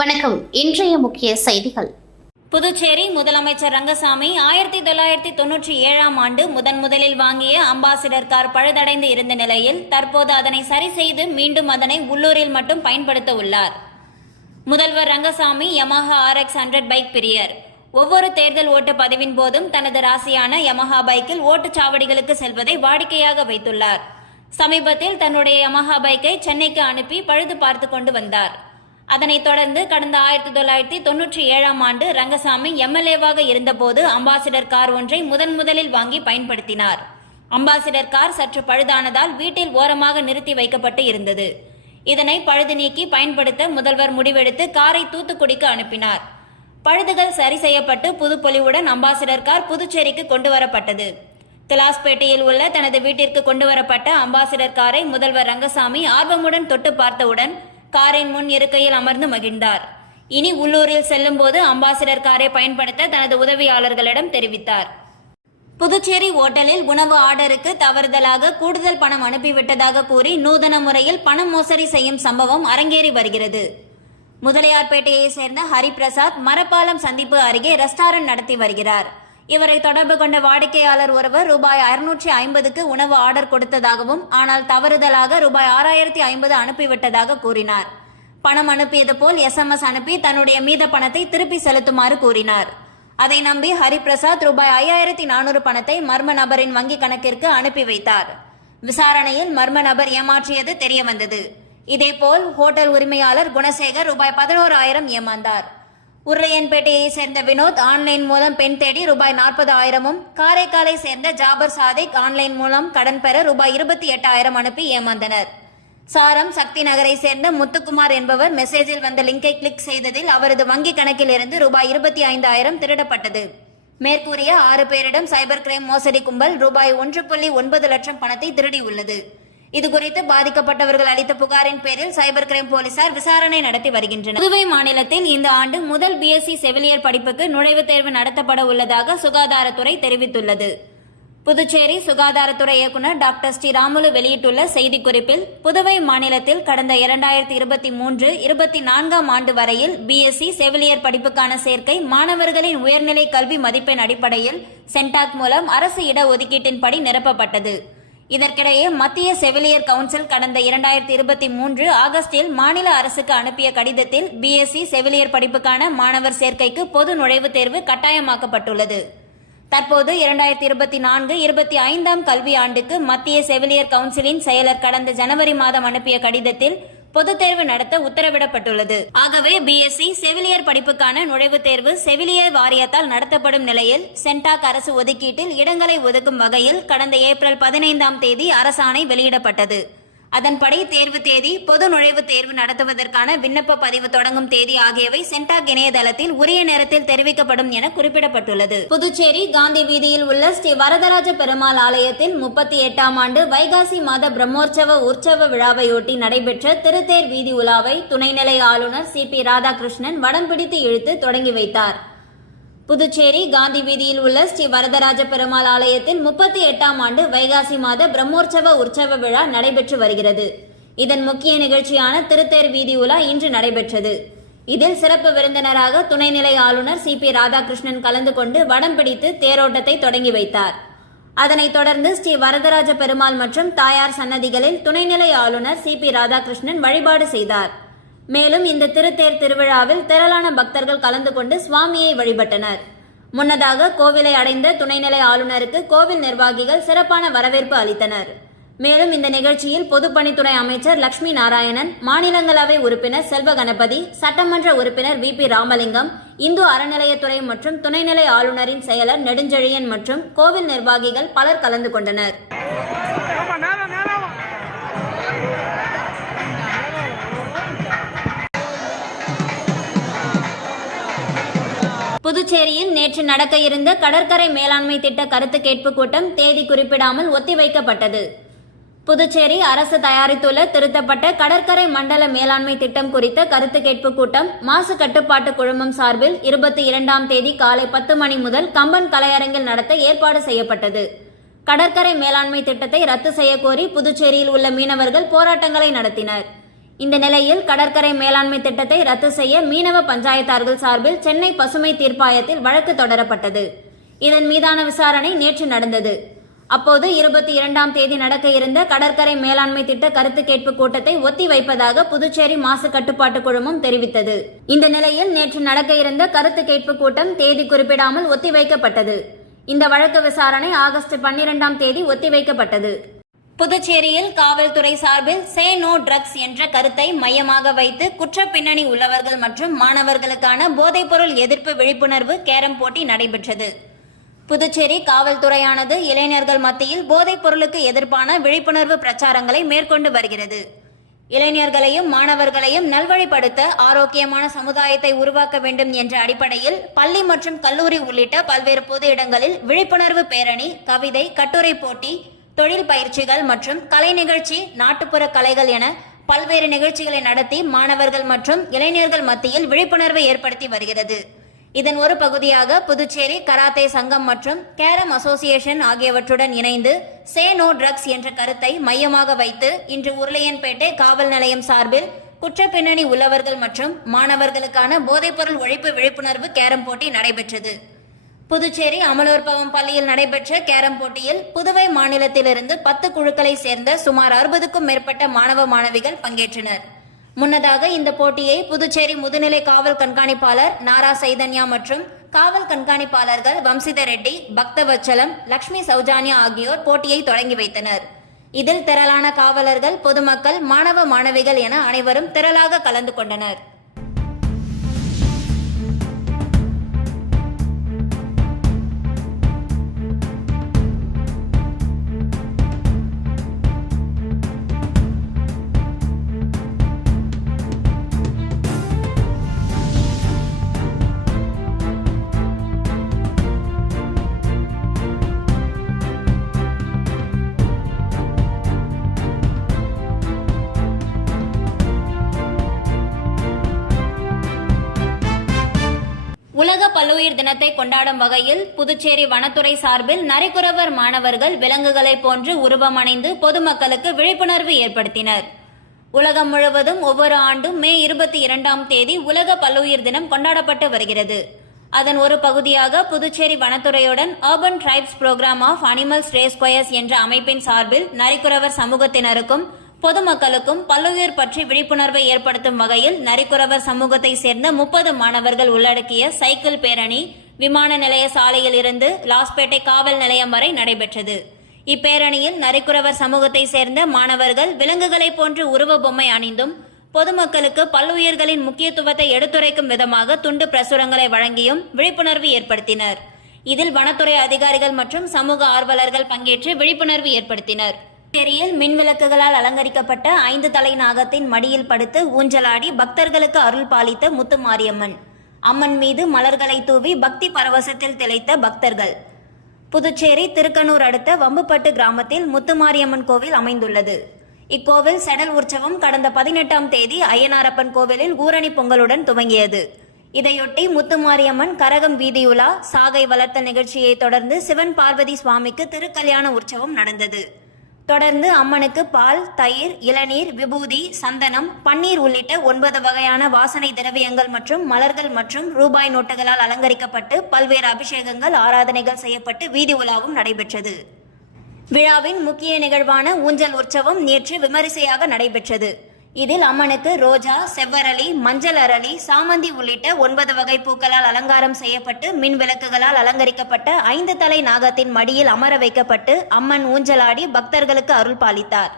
வணக்கம். இன்றைய முக்கிய செய்திகள். புதுச்சேரி முதலமைச்சர் ரங்கசாமி ஆயிரத்தி தொள்ளாயிரத்தி தொன்னூற்றி ஏழாம் ஆண்டு முதன் முதலில் வாங்கிய அம்பாசிடர் கார் பழுதடைந்து இருந்த நிலையில் தற்போது அதனை சரி செய்து மீண்டும் அதனை உள்ளூரில் மட்டும் பயன்படுத்த உள்ளார். முதல்வர் Rangasamy Yamaha RX hundred bike பிரியர். ஒவ்வொரு தேர்தல் ஓட்டு பதிவின் போதும் தனது ராசியான யமஹா பைக்கில் ஓட்டுச்சாவடிகளுக்கு செல்வதை வாடிக்கையாக வைத்துள்ளார். சமீபத்தில் தன்னுடைய யமஹா பைக்கை சென்னைக்கு அனுப்பி பழுது பார்த்து கொண்டு வந்தார். அதனைத் தொடர்ந்து கடந்த ஆயிரத்தி தொள்ளாயிரத்தி தொன்னூற்றி ஏழாம் ஆண்டு ரங்கசாமி எம்எல்ஏவாக இருந்தபோது அம்பாசிடர் கார் ஒன்றை முதன் முதலில் வாங்கி பயன்படுத்தினார். அம்பாசிடர் கார் சற்று பழுதானதால் வீட்டில் ஓரமாக நிறுத்தி வைக்கப்பட்டு இருந்தது. இதனை பழுது நீக்கி பயன்படுத்த முதல்வர் முடிவெடுத்து காரை தூத்துக்குடிக்கு அனுப்பினார். பழுதுகள் சரி செய்யப்பட்டு புதுப்பொலிவுடன் அம்பாசிடர் கார் புதுச்சேரிக்கு கொண்டு வரப்பட்டது திலாஸ்பேட்டையில் உள்ள தனது வீட்டிற்கு கொண்டு வரப்பட்ட அம்பாசிடர் காரை முதல்வர் ரங்கசாமி ஆர்வமுடன் தொட்டு பார்த்தவுடன் காரின் முன் இருக்கையில் அமர்ந்து மகிழ்ந்தார். இனி உள்ளூரில் செல்லும்போது அம்பாசிடர் காரை பயன்படுத்த தனது உதவியாளர்களிடம் தெரிவித்தார். புதுச்சேரி ஓட்டலில் உணவு ஆர்டருக்கு தவறுதலாக கூடுதல் பணம் அனுப்பிவிட்டதாக கூறி நூதன முறையில் பணம் மோசடி செய்யும் சம்பவம் அரங்கேறி வருகிறது. முதலியார்பேட்டையைச் சேர்ந்த ஹரிபிரசாத் மரப்பாலம் சந்திப்பு அருகே ரெஸ்டாரண்ட் நடத்தி வருகிறார். இவரை தொடர்பு கொண்ட வாடிக்கையாளர் ஒருவர் ரூபாய் அறுநூற்றி ஐம்பதுக்கு உணவு ஆர்டர் கொடுத்ததாகவும் ஆனால் தவறுதலாக ரூபாய் ஆறாயிரத்தி ஐம்பது அனுப்பிவிட்டதாக கூறினார். பணம் அனுப்பியது போல் எஸ்எம்எஸ் அனுப்பி தன்னுடைய மீத பணத்தை திருப்பி செலுத்துமாறு கூறினார். அதை நம்பி ஹரிபிரசாத் ரூபாய் ஐயாயிரத்தி நானூறு பணத்தை மர்ம நபரின் வங்கி கணக்கிற்கு அனுப்பி வைத்தார். விசாரணையில் மர்ம நபர் ஏமாற்றியது தெரியவந்தது. இதேபோல் ஹோட்டல் உரிமையாளர் குணசேகர் ரூபாய் பதினோராயிரம் ஏமாந்தார். உருளையன்பேட்டையை சேர்ந்த வினோத் ஆன்லைன் மூலம் பெண் தேடி ரூபாய் நாற்பது ஆயிரமும் காரைக்காலை சேர்ந்த ஜாபர் சாதிக் ஆன்லைன் மூலம் கடன் பெற ரூபாய் இருபத்தி எட்டாயிரம் அனுப்பி ஏமாந்தனர். சாரம் சக்தி நகரை சேர்ந்த முத்துக்குமார் என்பவர் மெசேஜில் வந்த லிங்கை கிளிக் செய்ததில் அவரது வங்கி கணக்கில் இருந்து ரூபாய் இருபத்தி ஐந்தாயிரம் திருடப்பட்டது. மேற்கூறிய ஆறு பேரிடம் சைபர் கிரைம் மோசடி கும்பல் ரூபாய் ஒன்று புள்ளி ஒன்பது லட்சம் பணத்தை திருடியுள்ளது. இதுகுறித்து பாதிக்கப்பட்டவர்கள் அளித்த புகாரின் பேரில் சைபர் கிரைம் போலீசார் விசாரணை நடத்தி வருகின்றனர். புதுவை மாநிலத்தில் இந்த ஆண்டு முதல் பிஎஸ்சி செவிலியர் படிப்புக்கு நுழைவுத் தேர்வு நடத்தப்பட உள்ளதாக சுகாதாரத்துறை தெரிவித்துள்ளது. புதுச்சேரி சுகாதாரத்துறை இயக்குநர் டாக்டர் ஸ்ரீ ராமுலு வெளியிட்டுள்ள செய்திக்குறிப்பில் புதுவை மாநிலத்தில் கடந்த இரண்டாயிரத்தி இருபத்தி மூன்று இருபத்தி நான்காம் ஆண்டு வரையில் பிஎஸ்சி செவிலியர் படிப்புக்கான சேர்க்கை மாணவர்களின் உயர்நிலை கல்வி மதிப்பெண் அடிப்படையில் சென்டாக் மூலம் அரசு இட ஒதுக்கீட்டின்படி நிரப்பப்பட்டது. இதற்கிடையே மத்திய செவிலியர் கவுன்சில் கடந்த இரண்டாயிரத்தி இருபத்தி மூன்று ஆகஸ்டில் மாநில அரசுக்கு அனுப்பிய கடிதத்தில் பிஎஸ்சி செவிலியர் படிப்புக்கான மாணவர் சேர்க்கைக்கு பொது நுழைவுத் தேர்வு கட்டாயமாக்கப்பட்டுள்ளது. தற்போது இரண்டாயிரத்தி இருபத்தி நான்கு இருபத்தி ஐந்தாம் கல்வி ஆண்டுக்கு மத்திய செவிலியர் கவுன்சிலின் செயலர் கடந்த ஜனவரி மாதம் அனுப்பிய கடிதத்தில் பொதுத் தேர்வு நடத்த உத்தரவிடப்பட்டுள்ளது. ஆகவே பிஎஸ்சி செவிலியர் படிப்புக்கான நுழைவுத் தேர்வு செவிலியர் வாரியத்தால் நடத்தப்படும் நிலையில் சென்டாக் அரசு ஒதுக்கீட்டில் இடங்களை ஒதுக்கும் வகையில் கடந்த ஏப்ரல் பதினைந்தாம் தேதி அரசாணை வெளியிடப்பட்டது. அதன்படி தேர்வு தேதி பொது நுழைவுத் தேர்வு நடத்துவதற்கான விண்ணப்ப பதிவு தொடங்கும் தேதி ஆகியவை சென்டாக் இணையதளத்தில் உரிய நேரத்தில் தெரிவிக்கப்படும் என குறிப்பிடப்பட்டுள்ளது. புதுச்சேரி காந்தி வீதியில் உள்ள ஸ்ரீ வரதராஜ பெருமாள் ஆலயத்தில் முப்பத்தி எட்டாம் ஆண்டு வைகாசி மாத பிரம்மோற்சவ உற்சவ விழாவையொட்டி நடைபெற்ற திருத்தேர் வீதி உலாவை துணைநிலை ஆளுநர் சி பி ராதாகிருஷ்ணன் வடம் பிடித்து இழுத்து தொடங்கி வைத்தார். புதுச்சேரி காந்தி வீதியில் உள்ள ஸ்ரீ வரதராஜ பெருமாள் ஆலயத்தில் முப்பத்தி எட்டாம் ஆண்டு வைகாசி மாத பிரம்மோற்சவ உற்சவ விழா நடைபெற்று வருகிறது. இதன் முக்கிய நிகழ்ச்சியான திருத்தேர் வீதி உலா இன்று நடைபெற்றது. இதில் சிறப்பு விருந்தினராக துணைநிலை ஆளுநர் சி பி ராதாகிருஷ்ணன் கலந்து கொண்டு வடம் பிடித்து தேரோட்டத்தை தொடங்கி வைத்தார். அதனைத் தொடர்ந்து ஸ்ரீ வரதராஜ பெருமாள் மற்றும் தாயார் சன்னதிகளில் துணைநிலை ஆளுநர் சி பி ராதாகிருஷ்ணன் வழிபாடு செய்தார். மேலும் இந்த திருத்தேர் திருவிழாவில் திரளான பக்தர்கள் கலந்து கொண்டு சுவாமியை வழிபட்டனர். முன்னதாக கோவிலை அடைந்த துணைநிலை ஆளுநருக்கு கோவில் நிர்வாகிகள் சிறப்பான வரவேற்பு அளித்தனர். மேலும் இந்த நிகழ்ச்சியில் பொதுப்பணித்துறை அமைச்சர் லட்சுமி நாராயணன் மாநிலங்களவை உறுப்பினர் செல்வ கணபதி சட்டமன்ற உறுப்பினர் வி பி ராமலிங்கம் இந்து அறநிலையத்துறை மற்றும் துணைநிலை ஆளுநரின் செயலர் நெடுஞ்செழியன் மற்றும் கோவில் நிர்வாகிகள் பலர் கலந்து கொண்டனர். புதுச்சேரியில் நேற்று நடக்க இருந்த கடற்கரை மேலாண்மை திட்ட கருத்து கேட்பு கூட்டம் தேதி குறிப்பிடாமல் ஒத்திவைக்கப்பட்டது. புதுச்சேரி அரசு தயாரித்துள்ள திருத்தப்பட்ட கடற்கரை மண்டல மேலாண்மை திட்டம் குறித்த கருத்து கேட்பு கூட்டம் மாசு கட்டுப்பாட்டு குழுமம் சார்பில் இருபத்தி இரண்டாம் தேதி காலை பத்து மணி முதல் கம்பன் கலையரங்கில் நடத்த ஏற்பாடு செய்யப்பட்டது. கடற்கரை மேலாண்மை திட்டத்தை ரத்து செய்யக்கோரி புதுச்சேரியில் உள்ள மீனவர்கள் போராட்டங்களை நடத்தினர். இந்த நிலையில் கடற்கரை மேலாண்மை திட்டத்தை ரத்து செய்ய மீனவ பஞ்சாயத்தார்கள் சார்பில் சென்னை பசுமை தீர்ப்பாயத்தில் வழக்கு தொடரப்பட்டது. இதன் மீதான விசாரணை நேற்று நடந்தது. அப்போது இருபத்தி இரண்டாம் தேதி நடக்க இருந்த கடற்கரை மேலாண்மை திட்ட கருத்து கேட்பு கூட்டத்தை ஒத்தி வைப்பதாக புதுச்சேரி மாசு கட்டுப்பாட்டு குழுமம் தெரிவித்தது. இந்த நிலையில் நேற்று நடக்க இருந்த கருத்து கேட்பு கூட்டம் தேதி குறிப்பிடாமல் ஒத்திவைக்கப்பட்டது இந்த வழக்கு விசாரணை ஆகஸ்ட் பன்னிரெண்டாம் தேதி ஒத்திவைக்கப்பட்டது புதுச்சேரியில் காவல்துறை சார்பில் சே நோ ட்ரக்ஸ் என்ற கருத்தை மையமாக வைத்து குற்ற பின்னணி உள்ளவர்கள் மற்றும் மாணவர்களுக்கான போதைப்பொருள் எதிர்ப்பு விழிப்புணர்வு கேரம் போட்டி நடைபெற்றது. புதுச்சேரி காவல்துறையானது இளைஞர்கள் மத்தியில் போதைப் பொருளுக்கு எதிர்ப்பான விழிப்புணர்வு பிரச்சாரங்களை மேற்கொண்டு வருகிறது. இளைஞர்களையும் மாணவர்களையும் நல்வழிப்படுத்த ஆரோக்கியமான சமுதாயத்தை உருவாக்க வேண்டும் என்ற அடிப்படையில் பள்ளி மற்றும் கல்லூரி உள்ளிட்ட பல்வேறு பொது இடங்களில் விழிப்புணர்வு பேரணி கவிதை கட்டுரை போட்டி தொழில் பயிற்சிகள் மற்றும் கலை நிகழ்ச்சி நாட்டுப்புற கலைகள் என பல்வேறு நிகழ்ச்சிகளை நடத்தி மாணவர்கள் மற்றும் இளைஞர்கள் மத்தியில் விழிப்புணர்வை ஏற்படுத்தி வருகிறது. இதன் ஒரு பகுதியாக புதுச்சேரி கராத்தே சங்கம் மற்றும் கேரம் அசோசியேஷன் ஆகியவற்றுடன் இணைந்து சே நோ ட்ரக்ஸ் என்ற கருத்தை மையமாக வைத்து இன்று உருளையன்பேட்டை காவல் நிலையம் சார்பில் குற்ற பின்னணி உள்ளவர்கள் மற்றும் மாணவர்களுக்கான போதைப்பொருள் ஒழிப்பு விழிப்புணர்வு கேரம் போட்டி நடைபெற்றது. புதுச்சேரி அமலோற்பவம் பள்ளியில் நடைபெற்ற கேரம் போட்டியில் புதுவை மாநிலத்திலிருந்து பத்து குழுக்களை சேர்ந்த சுமார் அறுபதுக்கும் மேற்பட்ட மாணவ மாணவிகள் பங்கேற்றனர். முன்னதாக இந்த போட்டியை புதுச்சேரி முதுநிலை காவல் கண்காணிப்பாளர் நாரா சைதன்யா மற்றும் காவல் கண்காணிப்பாளர்கள் வம்சித ரெட்டி பக்தவச்சலம் லக்ஷ்மி சௌஜானியா ஆகியோர் போட்டியை தொடங்கி வைத்தனர். இதில் திரளான காவலர்கள் பொதுமக்கள் மாணவ மாணவிகள் என அனைவரும் திரளாக கலந்து கொண்டனர். ஆசிரியர் தினத்தை கொண்டாடும் வகையில் புதுச்சேரி வனத்துறை சார்பில் நரிக்குறவர் மாணவர்கள் விலங்குகளை போன்று உருவமடைந்து பொதுமக்களுக்கு விழிப்புணர்வு ஏற்படுத்தினர். உலகம் முழுவதும் ஒவ்வொரு ஆண்டும் மே இருபத்தி இரண்டாம் தேதி உலக பல்லுயிர் தினம் கொண்டாடப்பட்டு வருகிறது. அதன் ஒரு பகுதியாக Puducherry வனத்துறையுடன் urban tribes program of animals rescuers என்ற அமைப்பின் சார்பில் நரிக்குறவர் சமூகத்தினருக்கும் பொதுமக்களுக்கும் பல்லுயிர் பற்றி விழிப்புணர்வை ஏற்படுத்தும் வகையில் நரிக்குறவர் சமூகத்தை சேர்ந்த முப்பது மாணவர்கள் உள்ளடக்கிய சைக்கிள் பேரணி விமான நிலைய சாலையில் இருந்து லாஸ்பேட்டை காவல் நிலையம் வரை நடைபெற்றது. இப்பேரணியில் நரிக்குறவர் சமூகத்தை சேர்ந்த மாணவர்கள் விலங்குகளைப் போன்று உருவ பொம்மை அணிந்தும் பொதுமக்களுக்கு பல்லுயிர்களின் முக்கியத்துவத்தை எடுத்துரைக்கும் விதமாக துண்டு பிரசுரங்களை வழங்கியும் விழிப்புணர்வு ஏற்படுத்தினர். இதில் வனத்துறை அதிகாரிகள் மற்றும் சமூக ஆர்வலர்கள் பங்கேற்று விழிப்புணர்வு ஏற்படுத்தினர். புதுச்சேரியில் மின் விளக்குகளால் அலங்கரிக்கப்பட்ட ஐந்து தலை நாகத்தின் மடியில் படுத்து ஊஞ்சலாடி பக்தர்களுக்கு அருள் பாலித்த முத்துமாரியம்மன். அம்மன் மீது மலர்களை தூவி பக்தி பரவசத்தில் திளைத்த பக்தர்கள். புதுச்சேரி திருக்கனூர் அடுத்த வம்புப்பட்டு கிராமத்தில் முத்துமாரியம்மன் கோவில் அமைந்துள்ளது. இக்கோவில் செடல் உற்சவம் கடந்த பதினெட்டாம் தேதி அய்யனாரப்பன் கோவிலில் ஊரணி பொங்கலுடன் துவங்கியது. இதையொட்டி முத்துமாரியம்மன் கரகம் வீதியுலா சாகை வளர்த்த நிகழ்ச்சியை தொடர்ந்து சிவன் பார்வதி சுவாமிக்கு திருக்கல்யாண உற்சவம் நடந்தது. தொடர்ந்து அம்மனுக்கு பால் தயிர் இளநீர் விபூதி சந்தனம் பன்னீர் உள்ளிட்ட ஒன்பது வகையான வாசனை திரவியங்கள் மற்றும் மலர்கள் மற்றும் ரூபாய் நோட்டுகளால் அலங்கரிக்கப்பட்டு பல்வேறு அபிஷேகங்கள் ஆராதனைகள் செய்யப்பட்டு வீதி உலாவும் நடைபெற்றது. விழாவின் முக்கிய நிகழ்வான ஊஞ்சல் உற்சவம் நேற்று விமரிசையாக நடைபெற்றது. இதில் அம்மனுக்கு ரோஜா செவ்வரளி மஞ்சள் அரளி சாமந்தி உள்ளிட்ட ஒன்பது வகை பூக்களால் அலங்காரம் செய்யப்பட்டு மின் விளக்குகளால் அலங்கரிக்கப்பட்ட ஐந்து தலை நாகத்தின் மடியில் அமர வைக்கப்பட்டு அம்மன் ஊஞ்சலாடி பக்தர்களுக்கு அருள் பாலித்தார்.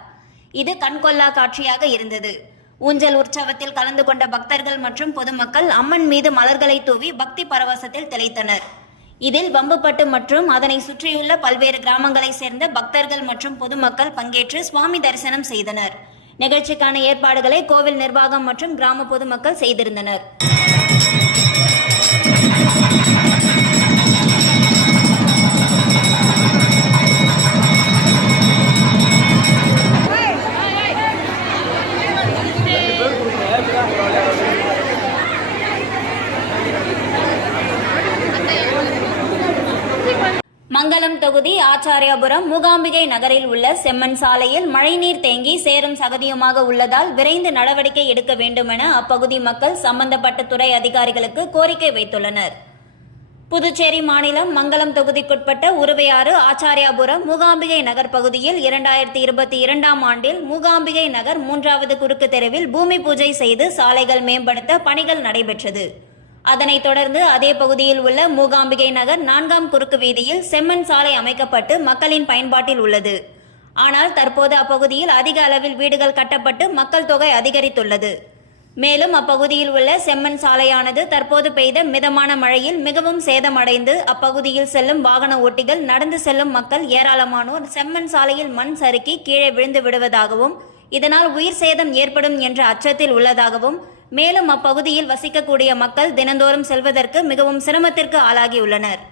இது கண்கொள்ளா காட்சியாக இருந்தது. ஊஞ்சல் உற்சவத்தில் கலந்து கொண்ட பக்தர்கள் மற்றும் பொதுமக்கள் அம்மன் மீது மலர்களை தூவி பக்தி பரவசத்தில் திளைத்தனர். இதில் வம்புப்பட்டு மற்றும் அதனை சுற்றியுள்ள பல்வேறு கிராமங்களைச் சேர்ந்த பக்தர்கள் மற்றும் பொதுமக்கள் பங்கேற்று சுவாமி தரிசனம் செய்தனர். நிகழ்ச்சிக்கான ஏற்பாடுகளை கோவில் நிர்வாகம் மற்றும் கிராம பொதுமக்கள் செய்திருந்தனர். மங்கலம் தொகுதி ஆச்சாரியாபுரம் மூகாம்பிகை நகரில் உள்ள செம்மண் சாலையில் மழைநீர் தேங்கி சேரும் சகதியுமாக உள்ளதால் விரைந்து நடவடிக்கை எடுக்க வேண்டுமென அப்பகுதி மக்கள் சம்பந்தப்பட்ட துறை அதிகாரிகளுக்கு கோரிக்கை வைத்துள்ளனர். புதுச்சேரி மாநிலம் மங்கலம் தொகுதிக்குட்பட்ட உருவையாறு ஆச்சாரியாபுரம் மூகாம்பிகை நகர் பகுதியில் இரண்டாயிரத்தி இருபத்தி இரண்டாம் ஆண்டில் மூகாம்பிகை நகர் மூன்றாவது குறுக்கு தெருவில் பூமி பூஜை செய்து சாலைகள் மேம்படுத்த பணிகள் நடைபெற்றது. அதனைத் தொடர்ந்து அதே பகுதியில் உள்ள மூகாம்பிகை நகர் நான்காம் குறுக்கு வீதியில் செம்மண் சாலை அமைக்கப்பட்டு மக்களின் பயன்பாட்டில் உள்ளது. ஆனால் தற்போது அப்பகுதியில் அதிக அளவில் வீடுகள் கட்டப்பட்டு மக்கள் தொகை அதிகரித்துள்ளது. மேலும் அப்பகுதியில் உள்ள செம்மண் சாலையானது தற்போது பெய்த மிதமான மழையில் மிகவும் சேதமடைந்து அப்பகுதியில் செல்லும் வாகன ஓட்டிகள் நடந்து செல்லும் மக்கள் ஏராளமானோர் செம்மண் சாலையில் மண் சறுக்கி கீழே விழுந்து விடுவதாகவும் இதனால் உயிர் சேதம் ஏற்படும் என்ற அச்சத்தில் உள்ளதாகவும் மேலும் அப்பகுதியில் வசிக்கக்கூடிய மக்கள் தினந்தோறும் செல்வதற்கு மிகவும் சிரமத்திற்கு ஆளாகியுள்ளனர்.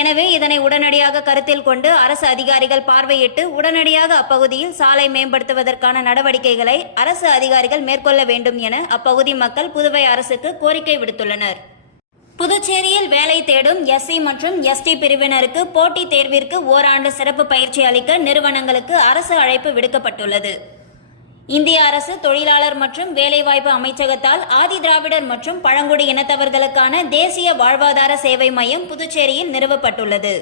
எனவே இதனை உடனடியாக கருத்தில் கொண்டு அரசு அதிகாரிகள் பார்வையிட்டு உடனடியாக அப்பகுதியில் சாலை மேம்படுத்துவதற்கான நடவடிக்கைகளை அரசு அதிகாரிகள் மேற்கொள்ள வேண்டும் என அப்பகுதி மக்கள் புதுவை அரசுக்கு கோரிக்கை விடுத்துள்ளனர். புதுச்சேரியில் வேலை தேடும் எஸ்சி மற்றும் எஸ்டி பிரிவினருக்கு போட்டித் தேர்விற்கு ஓராண்டு சிறப்பு பயிற்சி அளிக்க நிறுவனங்களுக்கு அரசு அழைப்பு விடுக்கப்பட்டுள்ளது. இந்திய அரசு தொழிலாளர் மற்றும் வேலைவாய்ப்பு அமைச்சகத்தால் ஆதி திராவிடர் மற்றும் பழங்குடி இனத்தவர்களுக்கான தேசிய வாழ்வாதார சேவை மையம் புதுச்சேரியில் நிறுவப்பட்டுள்ளது.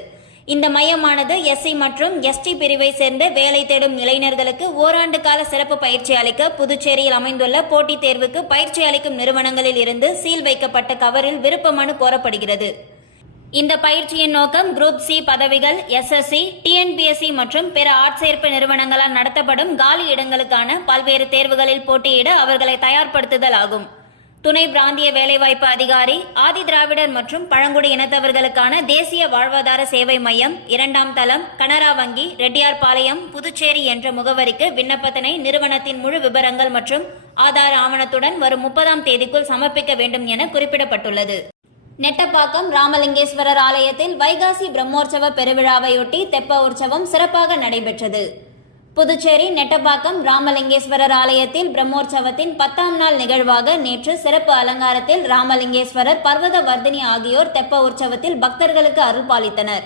இந்த மையமானது எஸ்சி மற்றும் எஸ்டி பிரிவை சேர்ந்த வேலை தேடும் இளைஞர்களுக்கு ஓராண்டு கால சிறப்பு பயிற்சி அளிக்க புதுச்சேரியில் அமைந்துள்ள போட்டித் தேர்வுக்கு பயிற்சி அளிக்கும் நிறுவனங்களில் இருந்து சீல் வைக்கப்பட்ட கவரில் விருப்ப மனு கோரப்படுகிறது. இந்த பயிற்சியின் நோக்கம் குரூப் சி பதவிகள் எஸ்எஸ்சி டிஎன்பிஎஸ்சி மற்றும் பிற ஆட்சேர்ப்பு நிறுவனங்களால் நடத்தப்படும் காலி இடங்களுக்கான பல்வேறு தேர்வுகளில் போட்டியிட அவர்களை தயார்படுத்துதல் ஆகும். துணை பிராந்திய வேலைவாய்ப்பு அதிகாரி ஆதி திராவிடர் மற்றும் பழங்குடி இனத்தவர்களுக்கான தேசிய வாழ்வாதார சேவை மையம் இரண்டாம் தளம் கனரா வங்கி ரெட்டியார்பாளையம் புதுச்சேரி என்ற முகவரிக்கு விண்ணப்பத்தினை நிறுவனத்தின் முழு விவரங்கள் மற்றும் ஆதார ஆவணத்துடன் வரும் முப்பதாம் தேதிக்குள் சமர்ப்பிக்க வேண்டும் என குறிப்பிடப்பட்டுள்ளது. நெட்டப்பாக்கம் ராமலிங்கேஸ்வரர் ஆலயத்தில் வைகாசி பிரம்மோற்சவ பெருவிழாவையொட்டி தெப்ப உற்சவம் சிறப்பாக நடைபெற்றது. புதுச்சேரி நெட்டப்பாக்கம் ராமலிங்கேஸ்வரர் ஆலயத்தில் பிரம்மோற்சவத்தின் பத்தாம் நாள் நிகழ்வாக நேற்று சிறப்பு அலங்காரத்தில் ராமலிங்கேஸ்வரர் பர்வத வர்தினி ஆகியோர் தெப்ப உற்சவத்தில் பக்தர்களுக்கு அருள்பாலித்தனர்.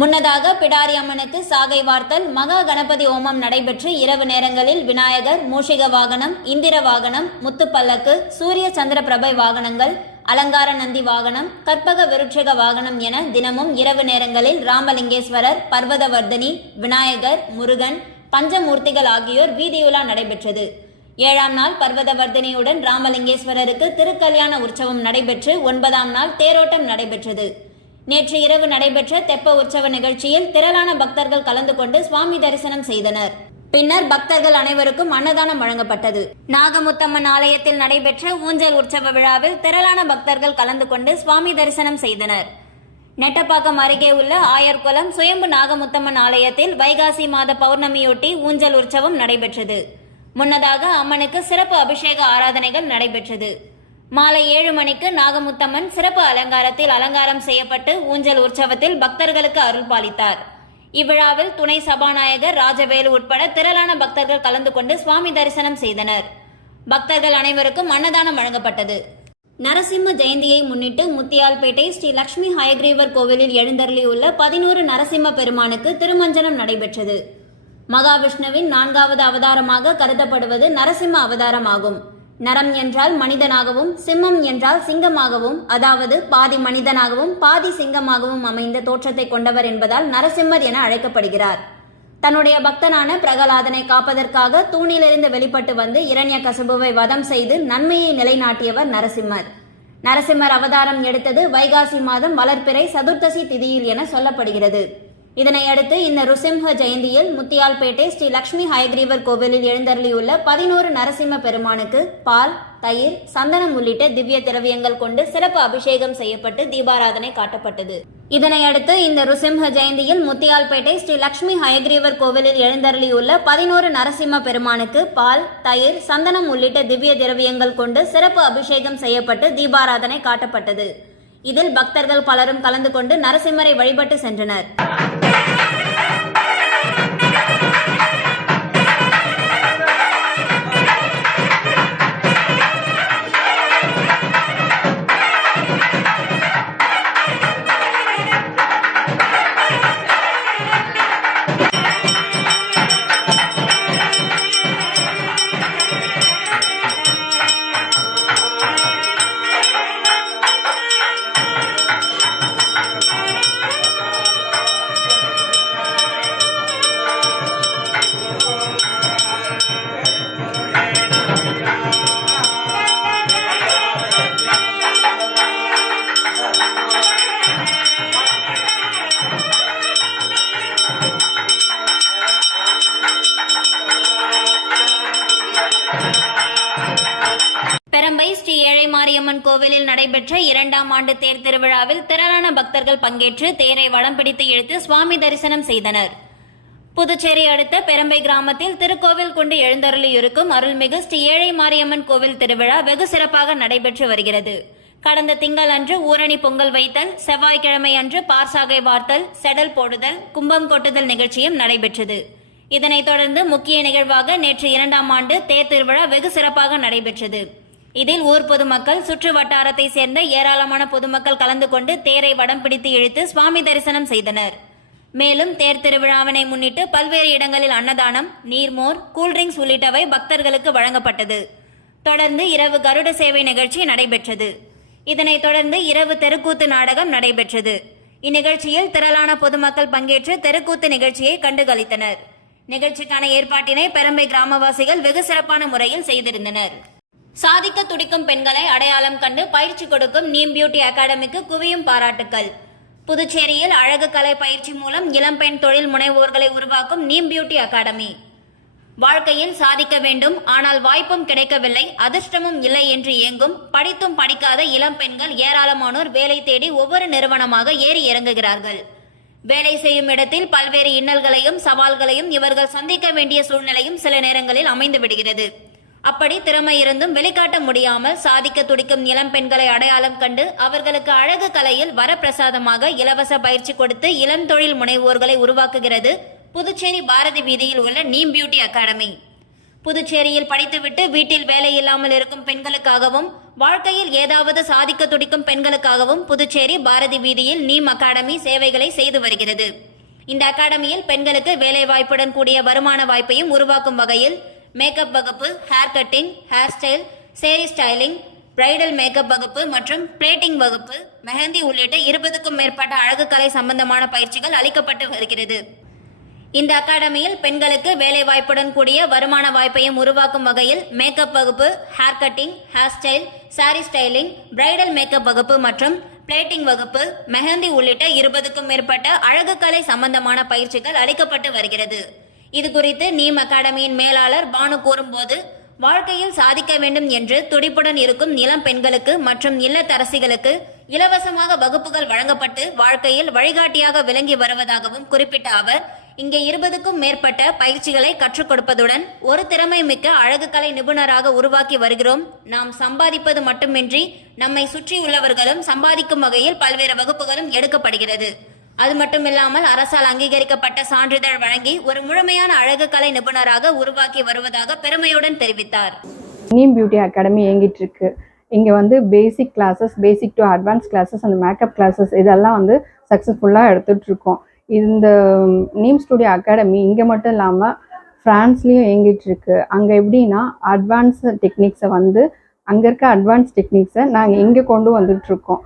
முன்னதாக பிடாரி அம்மனுக்கு சாகை வார்த்தல் மகா கணபதி ஓமம் நடைபெற்று இரவு நேரங்களில் விநாயகர் மூஷிக வாகனம் இந்திர வாகனம் முத்துப்பல்லக்கு சூரிய சந்திர பிரபை வாகனங்கள் அலங்கார நந்தி வாகனம் கற்பக விருட்சக வாகனம் என தினமும் இரவு நேரங்களில் ராமலிங்கேஸ்வரர் பர்வதவர்தினி விநாயகர் முருகன் பஞ்சமூர்த்திகள் ஆகியோர் வீதியுலா நடைபெற்றது. ஏழாம் நாள் பர்வதவர்தனியுடன் ராமலிங்கேஸ்வரருக்கு திருக்கல்யாண உற்சவம் நடைபெற்று ஒன்பதாம் நாள் தேரோட்டம் நடைபெற்றது. நேற்று இரவு நடைபெற்ற தெப்ப உற்சவ நிகழ்ச்சியில் திரளான பக்தர்கள் கலந்து கொண்டு சுவாமி தரிசனம் செய்தனர். பின்னர் பக்தர்கள் அனைவருக்கும் அன்னதானம் வழங்கப்பட்டது. நாகமுத்தம்மன் ஆலயத்தில் நடைபெற்ற ஊஞ்சல் உற்சவ விழாவில் திரளான பக்தர்கள் கலந்து கொண்டு சுவாமி தரிசனம் செய்தனர். நெட்டப்பாக்கம் அருகே உள்ள ஆயர்குளம் சுயம்பு நாகமுத்தம்மன் ஆலயத்தில் வைகாசி மாத பௌர்ணமியொட்டி ஊஞ்சல் உற்சவம் நடைபெற்றது. முன்னதாக அம்மனுக்கு சிறப்பு அபிஷேக ஆராதனைகள் நடைபெற்றது. மாலை ஏழு மணிக்கு நாகமுத்தம்மன் சிறப்பு அலங்காரத்தில் அலங்காரம் செய்யப்பட்டு ஊஞ்சல் உற்சவத்தில் பக்தர்களுக்கு அருள் பாலித்தார். இவ்விழாவில் துணை சபாநாயகர் ராஜவேலு உட்பட திரளான பக்தர்கள் கலந்து கொண்டு சுவாமி தரிசனம் செய்தனர். பக்தர்கள் அனைவருக்கும் அன்னதானம் வழங்கப்பட்டது. நரசிம்ம ஜெயந்தியை முன்னிட்டு முத்தியால்பேட்டை ஸ்ரீ லட்சுமி ஹயக்ரீவர் கோவிலில் எழுந்தருளியுள்ள பதினோரு நரசிம்ம பெருமானுக்கு திருமஞ்சனம் நடைபெற்றது. மகாவிஷ்ணுவின் நான்காவது அவதாரமாக கருதப்படுவது நரசிம்ம அவதாரமாகும். நரம் என்றால் மனிதனாகவும் சிம்மம் என்றால் சிங்கமாகவும் அதாவது பாதி மனிதனாகவும் பாதி சிங்கமாகவும் அமைந்த தோற்றத்தை கொண்டவர் என்பதால் நரசிம்மர் என அழைக்கப்படுகிறார். தன்னுடைய பக்தனான பிரகலாதனை காப்பதற்காக தூணிலிருந்து வெளிப்பட்டு வந்து இரண்ய கசபுவை வதம் செய்து நன்மையை நிலைநாட்டியவர் நரசிம்மர். நரசிம்மர் அவதாரம் எடுத்தது வைகாசி மாதம் வளர்ப்பிறை சதுர்த்தசி திதியில் என சொல்லப்படுகிறது. இதனையடுத்து இந்த ருசிம்ஹ ஜெயந்தியில் முத்தியால்பேட்டை ஸ்ரீ லட்சுமி ஹயக்ரீவர் கோவிலில் எழுந்தருளியுள்ள பதினோரு நரசிம்ம பெருமானுக்கு பால் தயிர் சந்தனம் உள்ளிட்ட திவ்ய திரவியங்கள் கொண்டு சிறப்பு அபிஷேகம் செய்யப்பட்டு தீபாராதனை காட்டப்பட்டது. இதனையடுத்து இந்த ருசிம்ஹ ஜெயந்தியில் முத்தியால்பேட்டை ஸ்ரீ லட்சுமி ஹயக்ரீவர் கோவிலில் எழுந்தருளியுள்ள பதினோரு நரசிம்ம பெருமானுக்கு பால் தயிர் சந்தனம் உள்ளிட்ட திவ்ய திரவியங்கள் கொண்டு சிறப்பு அபிஷேகம் செய்யப்பட்டு தீபாராதனை காட்டப்பட்டது. இதில் பக்தர்கள் பலரும் கலந்து கொண்டு நரசிம்மரை வழிபட்டு சென்றனர். திருக்கோவிலில் நடைபெற்ற இரண்டாம் ஆண்டு தேர் திருவிழாவில் திரளான பக்தர்கள் பங்கேற்று தேரை வடம் பிடித்து இழுத்து சுவாமி தரிசனம் செய்தனர். புதுச்சேரி அடுத்த பெரம்பை கிராமத்தில் திருக்கோவில் கொண்டு எழுந்தருளியிருக்கும் அருள்மிகு ஸ்ரீ ஏழை மாரியம்மன் கோவில் திருவிழா வெகு சிறப்பாக நடைபெற்று வருகிறது. கடந்த திங்கள் அன்று ஊரணி பொங்கல் வைத்தல் செவ்வாய்க்கிழமை அன்று பார்சாகை வார்த்தல் செடல் போடுதல் கும்பம் கொட்டுதல் நிகழ்ச்சியும் நடைபெற்றது. இதனைத் தொடர்ந்து முக்கிய நிகழ்வாக நேற்று இரண்டாம் ஆண்டு தேர் திருவிழா வெகு சிறப்பாக நடைபெற்றது. இதில் ஊர் பொதுமக்கள் சுற்று வட்டாரத்தை சேர்ந்த ஏராளமான பொதுமக்கள் கலந்து கொண்டு தேரை வடம் பிடித்து இழுத்து சுவாமி தரிசனம் செய்தனர். மேலும் தேர் திருவிழாவினை முன்னிட்டு பல்வேறு இடங்களில் அன்னதானம் நீர்மோர் கூல்ட்ரிங்க்ஸ் உள்ளிட்டவை பக்தர்களுக்கு வழங்கப்பட்டது. தொடர்ந்து இரவு கருட சேவை நிகழ்ச்சி நடைபெற்றது. இதனைத் தொடர்ந்து இரவு தெருக்கூத்து நாடகம் நடைபெற்றது. இந்நிகழ்ச்சியில் திரளான பொதுமக்கள் பங்கேற்று தெருக்கூத்து நிகழ்ச்சியை கண்டுகளித்தனர். நிகழ்ச்சிக்கான ஏற்பாட்டினை பெரம்பை கிராமவாசிகள் வெகு சிறப்பான முறையில் செய்திருந்தனர். சாதிக்க துடிக்கும் பெண்களை அடையாளம் கண்டு பயிற்சி கொடுக்கும் நீம் பியூட்டி அகாடமிக்கு குவியும் பாராட்டுக்கள். புதுச்சேரியில் அழகு கலை பயிற்சி மூலம் இளம்பெண் தொழில் முனைவோர்களை உருவாக்கும் நீம் பியூட்டி அகாடமி. வாழ்க்கையில் சாதிக்க வேண்டும் ஆனால் வாய்ப்பும் கிடைக்கவில்லை அதிர்ஷ்டமும் இல்லை என்று இயங்கும் படித்தும் படிக்காத இளம் பெண்கள் ஏராளமானோர் வேலை தேடி ஒவ்வொரு நிறுவனமாக ஏறி இறங்குகிறார்கள். வேலை செய்யும் இடத்தில் பல்வேறு இன்னல்களையும் சவால்களையும் இவர்கள் சந்திக்க வேண்டிய சூழ்நிலையும் சில நேரங்களில் அமைந்து விடுகிறது. அப்படி திறமை இருந்தும் வெளிக்காட்ட முடியாமல் சாதிக்க துடிக்கும் இளம் பெண்களை அடையாளம் கண்டு அவர்களுக்கு அழகு கலையில் வரப்பிரசாதமாக இலவச பயிற்சி கொடுத்து இளம் தொழில் முனைவோர்களை உருவாக்குகிறது புதுச்சேரி பாரதி வீதியில் உள்ள நீம் பியூட்டி அகாடமி. புதுச்சேரியில் படித்துவிட்டு வீட்டில் வேலை இல்லாமல் இருக்கும் பெண்களுக்காகவும் வாழ்க்கையில் ஏதாவது சாதிக்க துடிக்கும் பெண்களுக்காகவும் புதுச்சேரி பாரதி வீதியில் நீம் அகாடமி சேவைகளை செய்து வருகிறது. இந்த அகாடமியில் பெண்களுக்கு வேலைவாய்ப்புடன் கூடிய வருமான வாய்ப்பையும் உருவாக்கும் வகையில் மேக்கப் வகுப்பு hair cutting hair style sari styling bridal makeup வகுப்பு மற்றும் பிளேட்டிங் வகுப்பு. மெஹந்தி உள்ளிட்ட இருபதுக்கும் மேற்பட்ட அழகுக்கலை சம்பந்தமான பயிற்சிகள் அளிக்கப்பட்டு வருகிறது. இந்த அகாடமியில் பெண்களுக்கு வேலைவாய்ப்புடன் கூடிய வருமான வாய்ப்பையும் உருவாக்கும் வகையில் மேக்கப் வகுப்பு hair cutting hair style sari styling bridal makeup வகுப்பு மற்றும் பிளேட்டிங் வகுப்பு மெஹந்தி உள்ளிட்ட இருபதுக்கும் மேற்பட்ட அழகுக்கலை சம்பந்தமான பயிற்சிகள் அளிக்கப்பட்டு வருகிறது. இது குறித்து நீம் அகாடமியின் மேலாளர் பானு கூறும்போது வாழ்க்கையில் சாதிக்க வேண்டும் என்று துடிப்புடன் இருக்கும் இளம் பெண்களுக்கு மற்றும் இல்லத்தரசிகளுக்கு இலவசமாக வகுப்புகள் வழங்கப்பட்டு வாழ்க்கையில் வழிகாட்டியாக விளங்கி வருவதாகவும் குறிப்பிட்ட அவர் இங்கே இருபதுக்கும் மேற்பட்ட பயிற்சிகளை கற்றுக் கொடுப்பதுடன் ஒரு திறமை மிக்க கலை நிபுணராக உருவாக்கி வருகிறோம். நாம் சம்பாதிப்பது மட்டுமின்றி நம்மை சுற்றியுள்ளவர்களும் சம்பாதிக்கும் வகையில் பல்வேறு வகுப்புகளும் எடுக்கப்படுகிறது. அது மட்டும் இல்லாமல் அரசால் அங்கீகரிக்கப்பட்ட சான்றிதழ் வழங்கி ஒரு முழுமையான அழகு கலை நிபுணராக உருவாக்கி வருவதாக பெருமையுடன் தெரிவித்தார். நீம் பியூட்டி அகாடமி இயங்கிட்டு இருக்கு இங்கே வந்து basic classes basic to advance classes அந்த மேக்கப் கிளாஸஸ் இதெல்லாம் வந்து சக்ஸஸ்ஃபுல்லாக எடுத்துட்டு இருக்கோம் இந்த நீம் ஸ்டுடியோ அகாடமி இங்கே மட்டும் இல்லாமல் ஃப்ரான்ஸ்லேயும் இயங்கிட்டு இருக்கு அங்கே எப்படின்னா அட்வான்ஸ் டெக்னிக்ஸை வந்து அங்கே இருக்க அட்வான்ஸ் டெக்னிக்ஸை நாங்கள் இங்கே கொண்டு வந்துட்டு இருக்கோம்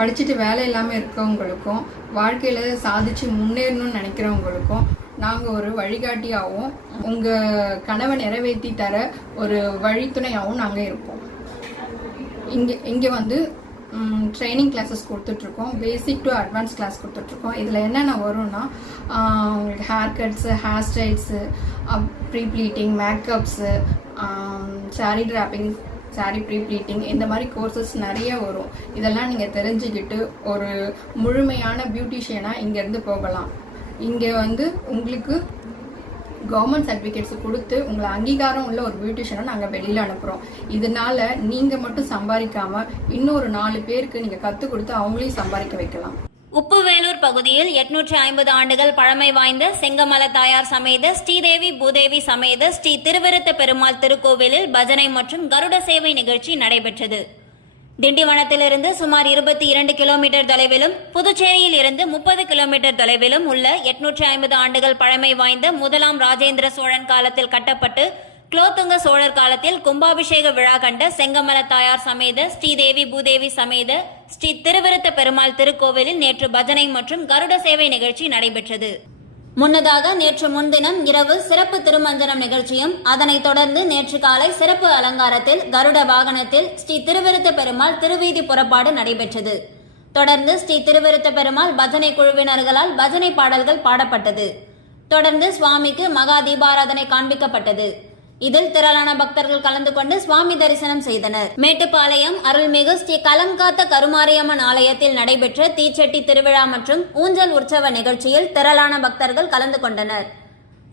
படிச்சுட்டு வேலை இல்லாமல் இருக்கவங்களுக்கும் வாழ்க்கையில் சாதிச்சு முன்னேறணும்னு நினைக்கிறவங்களுக்கும் நாங்கள் ஒரு வழிகாட்டியாகவும் உங்கள் கனவை நிறைவேற்றி தர ஒரு வழித்துணையாகவும் நாங்கள் இருப்போம். இங்கே இங்கே வந்து ட்ரைனிங் கிளாஸஸ் கொடுத்துட்ருக்கோம். பேசிக் டு அட்வான்ஸ் கிளாஸ் கொடுத்துட்ருக்கோம். இதில் என்னென்ன வரும்னா உங்களுக்கு hair cuts hair styles pre pleating makeups sari draping sari pre pleating இந்த மாதிரி கோர்சஸ் நிறைய வரும். இதெல்லாம் நீங்கள் தெரிஞ்சுக்கிட்டு ஒரு முழுமையான பியூட்டிஷியனாக இங்கேருந்து போகலாம். இங்கே வந்து உங்களுக்கு கவர்மெண்ட் சர்டிஃபிகேட்ஸ் கொடுத்து உங்களை அங்கீகாரம் உள்ள ஒரு பியூட்டிஷியனை நாங்கள் வெளியில் அனுப்புகிறோம் இதனால நீங்கள் மட்டும் சம்பாதிக்காமல் இன்னொரு நாலு பேருக்கு நீங்கள் கற்றுக் கொடுத்து அவங்களையும் சம்பாதிக்க வைக்கலாம். உப்புவேலூர் பகுதியில் எட்நூற்றி ஐம்பது ஆண்டுகள் பழமை வாய்ந்த செங்கமல தாயார் சமேத ஸ்ரீதேவி பூதேவி சமேத ஸ்ரீ திருவிருத்த பெருமாள் திருக்கோவிலில் பஜனை மற்றும் கருட சேவை நிகழ்ச்சி நடைபெற்றது. திண்டிவனத்திலிருந்து சுமார் இருபத்தி இரண்டு கிலோமீட்டர் தொலைவிலும் புதுச்சேரியில் இருந்து முப்பது கிலோமீட்டர் தொலைவிலும் உள்ள எட்நூற்றி ஐம்பது ஆண்டுகள் பழமை வாய்ந்த முதலாம் ராஜேந்திர சோழன் காலத்தில் கட்டப்பட்டு குலோத்துங்க சோழர் காலத்தில் கும்பாபிஷேக விழா கண்ட செங்கமல தாயார் சமேத ஸ்ரீதேவி பூதேவி சமேத ஸ்ரீ திருவிருத்த பெருமாள் திருக்கோவிலில் நேற்று பஜனை மற்றும் கருட சேவை நிகழ்ச்சி நடைபெற்றது. முன்னதாக நேற்று முன்தினம் இரவு சிறப்பு திருமஞ்சனம் நிகழ்ச்சியும் அதனைத் தொடர்ந்து நேற்று காலை சிறப்பு அலங்காரத்தில் கருட வாகனத்தில் ஸ்ரீ திருவிருத்த பெருமாள் திருவீதி புறப்பாடு நடைபெற்றது. தொடர்ந்து ஸ்ரீ திருவிருத்த பெருமாள் பஜனை குழுவினர்களால் பஜனை பாடல்கள் பாடப்பட்டது. தொடர்ந்து சுவாமிக்கு மகா தீபாராதனை காண்பிக்கப்பட்டது. இதில் திரளான பக்தர்கள் கலந்து கொண்டு சுவாமி தரிசனம் செய்தனர். மேட்டுப்பாளையம் அருள்மிகு ஸ்ரீ கலம்காத்த கருமாரியம்மன் ஆலயத்தில் நடைபெற்ற தீச்சட்டி திருவிழா மற்றும் ஊஞ்சல் உற்சவ நிகழ்ச்சியில் திரளான பக்தர்கள் கலந்து கொண்டனர்.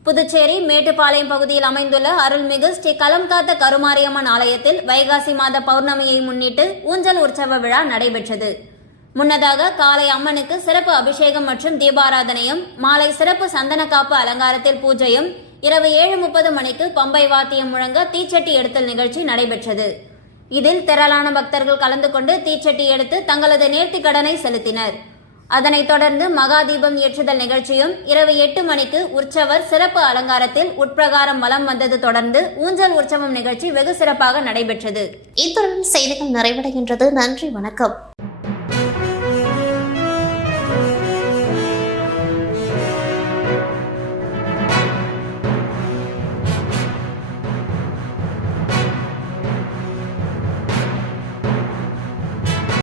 புதுச்சேரி மேட்டுப்பாளையம் பகுதியில் அமைந்துள்ள அருள்மிகு ஸ்ரீ கலம்காத்த கருமாரியம்மன் ஆலயத்தில் வைகாசி மாத பௌர்ணமியை முன்னிட்டு ஊஞ்சல் உற்சவ விழா நடைபெற்றது. முன்னதாக காலை அம்மனுக்கு சிறப்பு அபிஷேகம் மற்றும் தீபாராதனையும் மாலை சிறப்பு சந்தனக்காப்பு அலங்காரத்தில் பூஜையும் இரவு ஏழு முப்பது மணிக்கு பம்பை வாத்தியம் முழங்க தீச்சட்டி எடுத்தல் நிகழ்ச்சி நடைபெற்றது. இதில் திரளான பக்தர்கள் கலந்து கொண்டு தீச்சட்டி எடுத்து தங்களது நேர்த்தி கடனை செலுத்தினர். அதனைத் தொடர்ந்து மகாதீபம் ஏற்றுதல் நிகழ்ச்சியும் இரவு எட்டு மணிக்கு உற்சவர் சிறப்பு அலங்காரத்தில் உட்பிரகாரம் வலம் வந்தது தொடர்ந்து ஊஞ்சல் உற்சவம் நிகழ்ச்சி வெகு சிறப்பாக நடைபெற்றது. இத்துடன் செய்திகள் நிறைவடைகின்றது. நன்றி வணக்கம்.